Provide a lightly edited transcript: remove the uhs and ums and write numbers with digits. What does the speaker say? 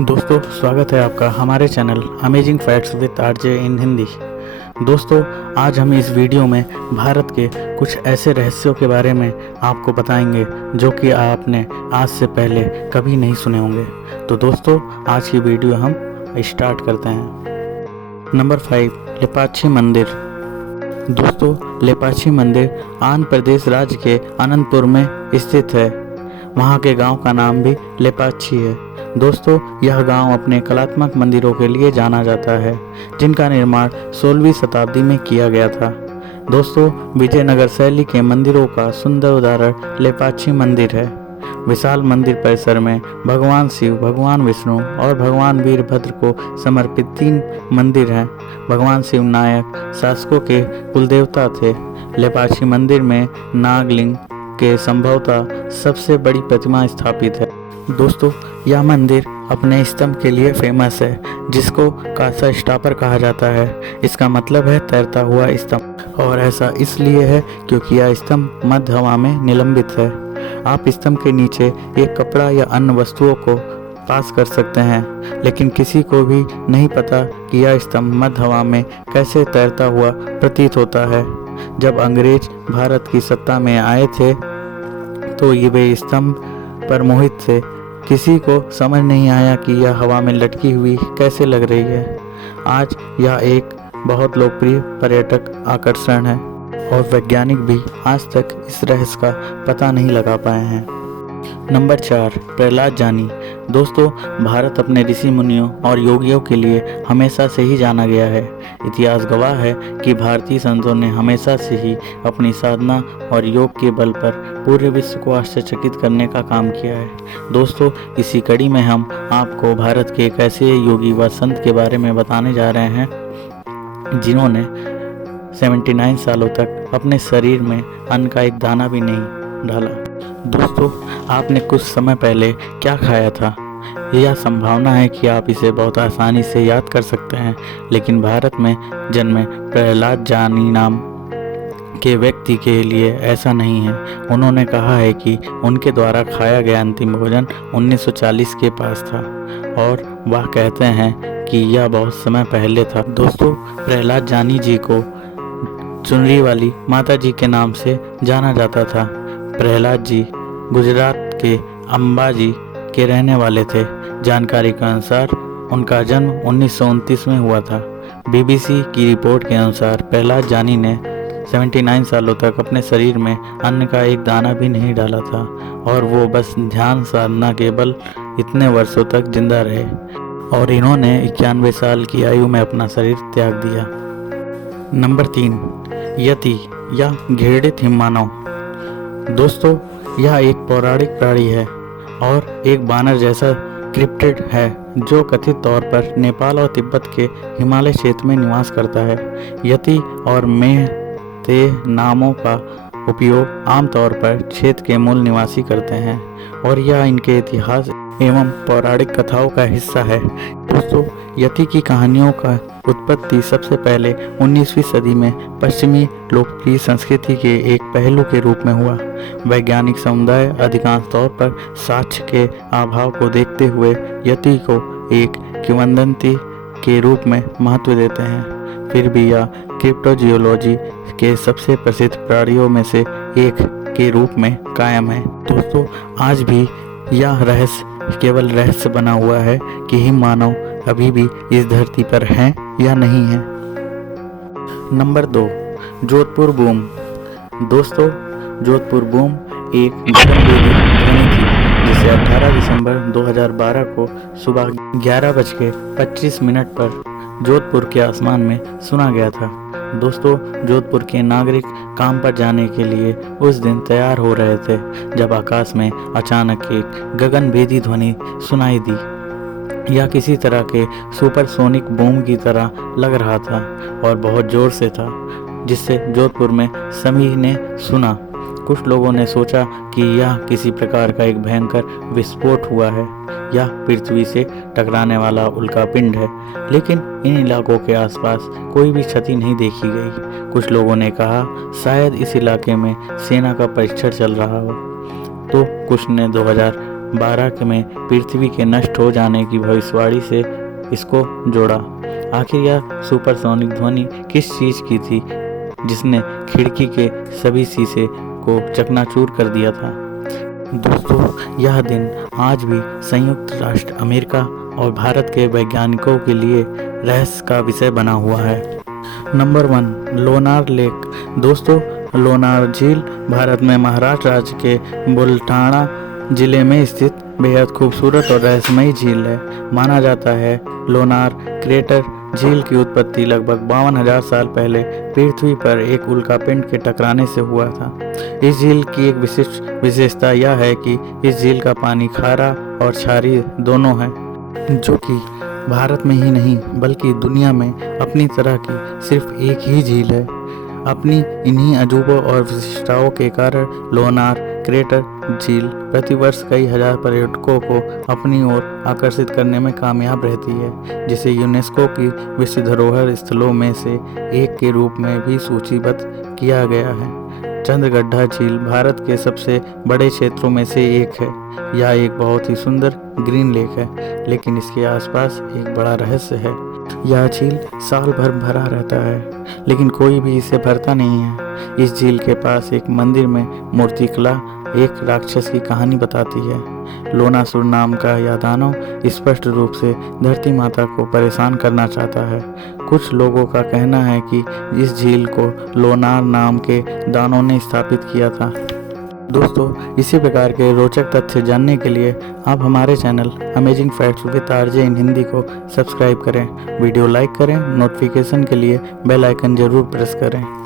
दोस्तों, स्वागत है आपका हमारे channel amazing facts with RJ इन हिंदी। दोस्तों, आज हम इस वीडियो में भारत के कुछ ऐसे रहस्यों के बारे में आपको बताएंगे जो कि आपने आज से पहले कभी नहीं सुने होंगे। तो दोस्तों, आज की वीडियो हम स्टार्ट करते हैं। नंबर 5, लेपाक्षी मंदिर। दोस्तों, लेपाक्षी मंदिर आंध्र प्रदेश राज्य के अनंतपुर में स्थित है। वहाँ के गांव का नाम भी लेपाक्षी है। दोस्तों, यह गांव अपने कलात्मक मंदिरों के लिए जाना जाता है, जिनका निर्माण 16वीं शताब्दी में किया गया था। दोस्तों, विजयनगर शैली के मंदिरों का सुंदर उदाहरण लेपाक्षी मंदिर है। विशाल मंदिर परिसर में भगवान शिव, भगवान विष्णु और भगवान वीरभद्र को समर्पित 3 मंदिर हैं। भगवान शिव नायक शासकों के कुलदेवता थे। लेपाक्षी मंदिर में नागलिंग के संभवतः सबसे बड़ी प्रतिमा स्थापित है। दोस्तों, यह मंदिर अपने स्तंभ के लिए फेमस है, जिसको कासा स्टापर कहा जाता है। इसका मतलब है तैरता हुआ स्तंभ, और ऐसा इसलिए है क्योंकि यह स्तंभ मध्य हवा में निलंबित है। आप स्तंभ के नीचे एक कपड़ा या अन्य वस्तुओं को पास कर सकते हैं, लेकिन किसी को भी नहीं पता कि यह स्तंभ मध्य हवा में कैसे तैरता हुआ प्रतीत होता है। जब अंग्रेज भारत की सत्ता में आए थे तो ये वे स्तंभ पर मोहित थे। किसी को समझ नहीं आया कि यह हवा में लटकी हुई कैसे लग रही है। आज यह एक बहुत लोकप्रिय पर्यटक आकर्षण है, और वैज्ञानिक भी आज तक इस रहस्य का पता नहीं लगा पाए हैं। नंबर 4, प्रहलाद जानी। दोस्तों, भारत अपने ऋषि मुनियों और योगियों के लिए हमेशा से ही जाना गया है। इतिहास गवाह है कि भारतीय संतों ने हमेशा से ही अपनी साधना और योग के बल पर पूरे विश्व को आश्चर्यचकित करने का काम किया है। दोस्तों, इसी कड़ी में हम आपको भारत के एक ऐसे योगी व संत के बारे में बताने जा रहे हैं जिन्होंने 79 सालों तक अपने शरीर में अन्न का एक दाना भी नहीं डाला। दोस्तों, आपने कुछ समय पहले क्या खाया था? यह संभावना है कि आप इसे बहुत आसानी से याद कर सकते हैं, लेकिन भारत में जन्मे प्रहलाद जानी नाम के व्यक्ति के लिए ऐसा नहीं है। उन्होंने कहा है कि उनके द्वारा खाया गया अंतिम भोजन 1940 के पास था, और वह कहते हैं कि यह बहुत समय पहले था। दोस्तों, प्रहलाद जानी जी को चुनरी वाली माता जी के नाम से जाना जाता था। प्रहलाद जी गुजरात के अंबाजी के रहने वाले थे। जानकारी के अनुसार उनका जन्म 1929 में हुआ था। बीबीसी की रिपोर्ट के अनुसार प्रहलाद जानी ने 79 सालों तक अपने शरीर में अन्न का एक दाना भी नहीं डाला था, और वो बस ध्यान साधना के बल इतने वर्षों तक जिंदा रहे, और इन्होंने 91 साल की आयु में अपना शरीर त्याग दिया। नंबर 3, यति या घृणित हिममानव। दोस्तों, यह एक पौराणिक प्राणी है और एक बानर जैसा क्रिप्टिड है, जो कथित तौर पर नेपाल और तिब्बत के हिमालय क्षेत्र में निवास करता है। यति और मेहते नामों का उपयोग आमतौर पर क्षेत्र के मूल निवासी करते हैं, और यह इनके इतिहास एवं पौराणिक कथाओं का हिस्सा है। दोस्तों, यति की कहानियों का उत्पत्ति सबसे पहले 19वीं सदी में पश्चिमी लोकप्रिय संस्कृति के एक पहलू के रूप में हुआ। वैज्ञानिक समुदाय अधिकांश तौर पर साक्ष्य के अभाव को देखते हुए यति को एक किंवदंती के रूप में महत्व देते हैं। फिर भी यह क्रिप्टोजियोलॉजी के सबसे प्रसिद्ध प्राणियों में से एक के रूप में कायम है। दोस्तों, आज भी यह रहस्य केवल रहस्य बना हुआ है कि हिममानव अभी भी इस धरती पर हैं या नहीं है। Number 2, Jodhpur boom. दोस्तों, जोधपुर बूम एक गगनभेदी ध्वनि थी, जिसे 18 दिसंबर 2012 को सुबह 11:25 पर जोधपुर के आसमान में सुना गया था। दोस्तों, जोधपुर के नागरिक काम पर जाने के लिए उस दिन तैयार हो रहे थे जब आकाश में अचानक एक गगनभेदी ध्वनि सुनाई दी। यह किसी तरह के सुपरसोनिक बूम की तरह लग रहा था और बहुत जोर से था, जिससे जोधपुर में सभी ने सुना। कुछ लोगों ने सोचा कि यह किसी प्रकार का एक भयंकर विस्फोट हुआ है या पृथ्वी से टकराने वाला उल्का पिंड है, लेकिन इन इलाकों के आसपास कोई भी क्षति नहीं देखी गई। कुछ लोगों ने कहा शायद इस इलाके में सेना का परीक्षण चल रहा हो, तो कुछ ने 2012 में पृथ्वी के नष्ट हो जाने की भविष्यवाणी से इसको जोड़ा। आखिर यह सुपरसोनिक ध्वनि किस चीज़ की थी जिसने खिड़की के सभी शीशे को चकनाचूर कर दिया था? दोस्तों, यह दिन आज भी संयुक्त राष्ट्र अमेरिका और भारत के वैज्ञानिकों के लिए रहस्य का विषय बना हुआ है। Number 1, Lonar lake. दोस्तों, लोनार झील भारत में महाराष्ट्र राज्य के बुलढाणा जिले में स्थित बेहद खूबसूरत और रहस्यमयी झील है। माना जाता है लोनार क्रेटर झील की उत्पत्ति लगभग 52,000 साल पहले पृथ्वी पर एक उल्कापिंड के टकराने से हुआ था। इस झील की एक विशिष्ट विशेषता यह है कि इस झील का पानी खारा और क्षारीय दोनों है, जो कि भारत में ही नहीं बल्कि दुनिया में अपनी तरह की सिर्फ एक ही झील है। अपनी इन्हीं अजूबों और विशिष्टताओं के कारण लोनार क्रेटर झील प्रतिवर्ष कई हजार पर्यटकों को अपनी ओर आकर्षित करने में कामयाब रहती है, जिसे यूनेस्को की विश्व धरोहर स्थलों में से एक के रूप में भी सूचीबद्ध किया गया है। चंद्रगड्ढा झील भारत के सबसे बड़े क्षेत्रों में से एक है। यह एक बहुत ही सुंदर ग्रीन लेक है, लेकिन इसके आसपास एक बड़ा रहस्य है। यह झील साल भर भरा रहता है, लेकिन कोई भी इसे भरता नहीं है। इस झील के पास एक मंदिर में मूर्तिकला एक राक्षस की कहानी बताती है। लोनासुर नाम का यह दानव स्पष्ट रूप से धरती माता को परेशान करना चाहता है। कुछ लोगों का कहना है कि इस झील को लोनार नाम के दानव ने स्थापित किया था। दोस्तों, इसी प्रकार के रोचक तथ्य जानने के लिए आप हमारे channel amazing facts with RJ इन हिंदी को सब्सक्राइब करें, वीडियो लाइक करें, नोटिफिकेशन के लिए बेल आइकन जरूर प्रेस करें।